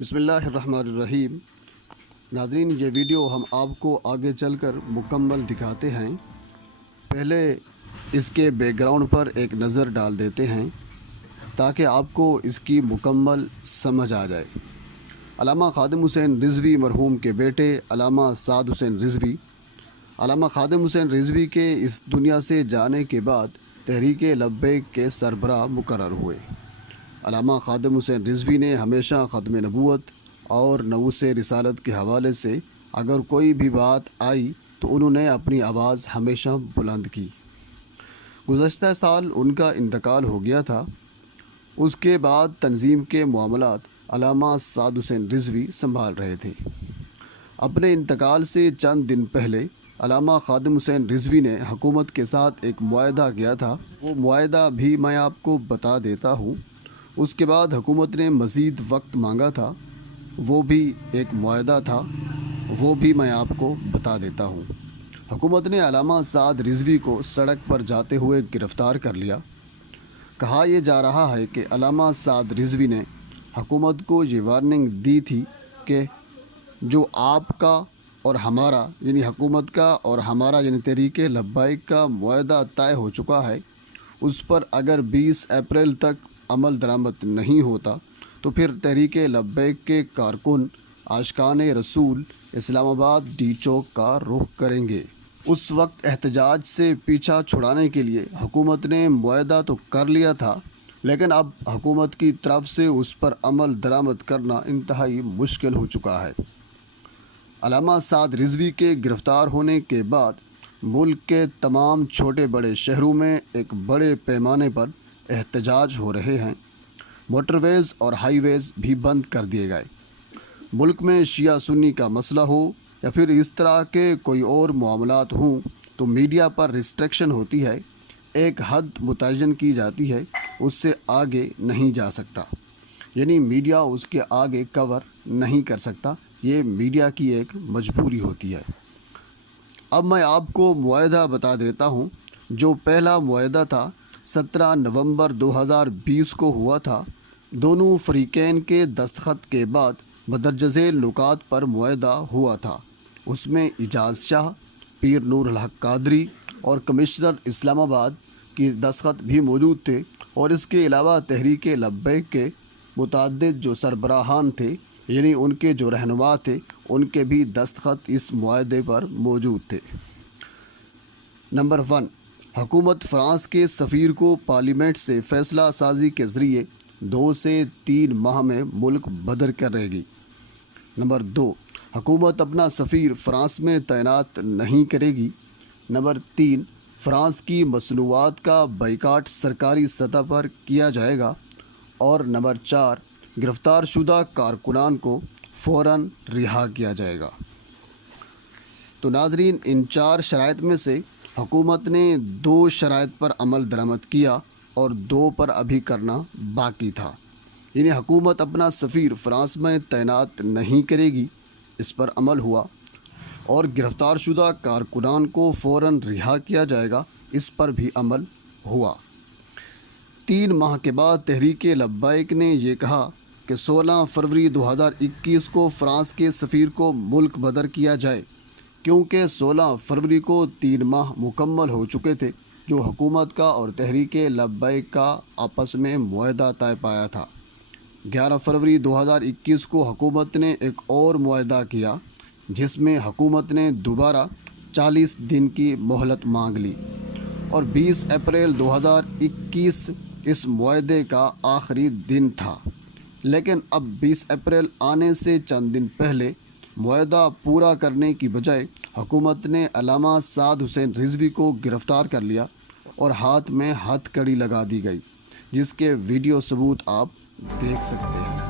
بسم اللہ الرحمن الرحیم۔ ناظرین، یہ ویڈیو ہم آپ کو آگے چل کر مکمل دکھاتے ہیں۔ پہلے اس کے بیک گراؤنڈ پر ایک نظر ڈال دیتے ہیں تاکہ آپ کو اس کی مکمل سمجھ آ جائے۔ علامہ خادم حسین رضوی مرحوم کے بیٹے علامہ سعد حسین رضوی علامہ خادم حسین رضوی کے اس دنیا سے جانے کے بعد تحریک لبیک کے سربراہ مقرر ہوئے۔ علامہ خادم حسین رضوی نے ہمیشہ ختم نبوت اور نوس رسالت کے حوالے سے اگر کوئی بھی بات آئی تو انہوں نے اپنی آواز ہمیشہ بلند کی۔ گزشتہ سال ان کا انتقال ہو گیا تھا۔ اس کے بعد تنظیم کے معاملات علامہ سعد حسین رضوی سنبھال رہے تھے۔ اپنے انتقال سے چند دن پہلے علامہ خادم حسین رضوی نے حکومت کے ساتھ ایک معاہدہ کیا تھا۔ وہ معاہدہ بھی میں آپ کو بتا دیتا ہوں۔ اس کے بعد حکومت نے مزید وقت مانگا تھا، وہ بھی ایک معاہدہ تھا، وہ بھی میں آپ کو بتا دیتا ہوں۔ حکومت نے علامہ سعد رضوی کو سڑک پر جاتے ہوئے گرفتار کر لیا۔ کہا یہ جا رہا ہے کہ علامہ سعد رضوی نے حکومت کو یہ وارننگ دی تھی کہ جو آپ کا اور ہمارا یعنی حکومت کا اور ہمارا یعنی تحریک لبیک کا معاہدہ طے ہو چکا ہے، اس پر اگر 20 اپریل تک عمل درآمد نہیں ہوتا تو پھر تحریک لبیک کے کارکن عاشقان رسول اسلام آباد ڈی چوک کا رخ کریں گے۔ اس وقت احتجاج سے پیچھا چھڑانے کے لیے حکومت نے معاہدہ تو کر لیا تھا، لیکن اب حکومت کی طرف سے اس پر عمل درآمد کرنا انتہائی مشکل ہو چکا ہے۔ علامہ سعد رضوی کے گرفتار ہونے کے بعد ملک کے تمام چھوٹے بڑے شہروں میں ایک بڑے پیمانے پر احتجاج ہو رہے ہیں۔ موٹر ویز اور ہائی ویز بھی بند کر دیے گئے۔ ملک میں شیعہ سنی کا مسئلہ ہو یا پھر اس طرح کے کوئی اور معاملات ہوں تو میڈیا پر ریسٹرکشن ہوتی ہے، ایک حد متعین کی جاتی ہے، اس سے آگے نہیں جا سکتا، یعنی میڈیا اس کے آگے کور نہیں کر سکتا، یہ میڈیا کی ایک مجبوری ہوتی ہے۔ اب میں آپ کو معاہدہ بتا دیتا ہوں۔ جو پہلا معاہدہ تھا 17 نومبر 2020 کو ہوا تھا۔ دونوں فریقین کے دستخط کے بعد مندرجہ ذیل نکات پر معاہدہ ہوا تھا۔ اس میں اعجاز شاہ، پیر نور الحق قادری اور کمشنر اسلام آباد کی دستخط بھی موجود تھے، اور اس کے علاوہ تحریک لبیک کے متعدد جو سربراہان تھے یعنی ان کے جو رہنما تھے ان کے بھی دستخط اس معاہدے پر موجود تھے۔ نمبر 1، حکومت فرانس کے سفیر کو پارلیمنٹ سے فیصلہ سازی کے ذریعے 2 سے 3 ماہ میں ملک بدر کرے گی۔ نمبر 2، حکومت اپنا سفیر فرانس میں تعینات نہیں کرے گی۔ نمبر 3، فرانس کی مصنوعات کا بائیکاٹ سرکاری سطح پر کیا جائے گا۔ اور نمبر 4، گرفتار شدہ کارکنان کو فوراً رہا کیا جائے گا۔ تو ناظرین، ان 4 شرائط میں سے حکومت نے 2 شرائط پر عمل درآمد کیا اور 2 پر ابھی کرنا باقی تھا، یعنی حکومت اپنا سفیر فرانس میں تعینات نہیں کرے گی، اس پر عمل ہوا، اور گرفتار شدہ کارکنان کو فوراً رہا کیا جائے گا، اس پر بھی عمل ہوا۔ 3 ماہ کے بعد تحریک لبیک نے یہ کہا کہ 16 فروری 2021 کو فرانس کے سفیر کو ملک بدر کیا جائے، کیونکہ 16 فروری کو 3 ماہ مکمل ہو چکے تھے جو حکومت کا اور تحریک لبیک کا آپس میں معاہدہ طے پایا تھا۔ 11 فروری 2021 کو حکومت نے ایک اور معاہدہ کیا جس میں حکومت نے دوبارہ 40 دن کی مہلت مانگ لی، اور 20 اپریل 2021 اس معاہدے کا آخری دن تھا۔ لیکن اب 20 اپریل آنے سے چند دن پہلے معاہدہ پورا کرنے کی بجائے حکومت نے علامہ سعد حسین رضوی کو گرفتار کر لیا اور ہاتھ میں ہتھ کڑی لگا دی گئی، جس کے ویڈیو ثبوت آپ دیکھ سکتے ہیں۔